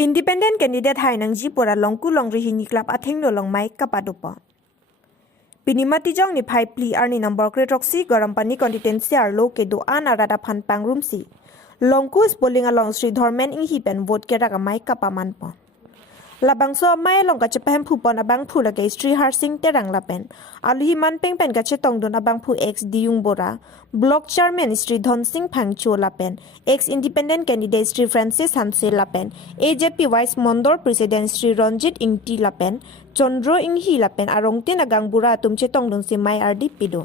Independent candidate hai nang jipura longku longri hini club atheng no longmai kapadopo. Pinimati jong ni phai pli arni number kretroksi garampani constituency arlo ke do an arada phan pangrum si. Longku is polling along Sri Dhormen ing hipen vote ke raga mai kapaman po. Labangso mai long kache phem phu pon abang phu lage Sri Harsing terang lapen. Aluhi man peng pen kache tongdon abang phu ex Diung Bora. Block chairman Sri Dhon Singh Phangcho lapen. Ex independent candidate Sri Francis Hanse lapen. AJP Vice Mondor President Sri Ranjit Ingti lapen. Chondro Inghi lapen arongtin agang bura tumche tongdon si mai ardi pido.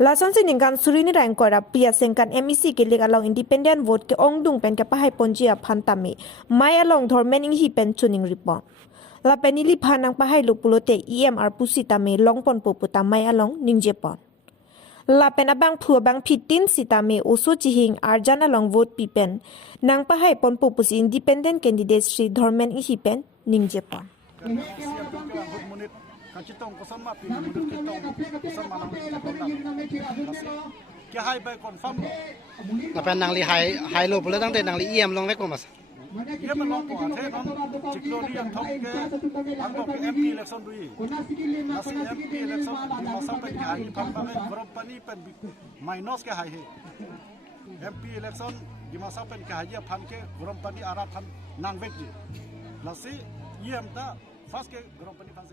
Lason si ningkan surini rang kora pia sengkan MEC ke leg along independent vote ke ongdung pen ke pahai ponjia phantami mai along Dhormen ing hi pen chuning ripo la penili phanang pahai lupulote EMR pusitame longpon poputa mai along ningjepon la pen abang phu bang phitin sitame oso chihing arjana long vote pipen nang pahai pon popusi independent candidate Sri Dhormen ing hi pen ningjepon Kacitong kusama pinimudut kitong kusama lang kaya hai bay confirm Lapan nang li hai lo pula tang te nang li iem long lek mas. iya man ko ate non cikloni yang thok ke angko ke MP election dui nasi MP election di masa pe hai pham pa berop pani pen minus ke hai he MP election di masa pen ke hai phan ke berop pani ara phan nang vek ji nasi iem ta fast ke berop pani phan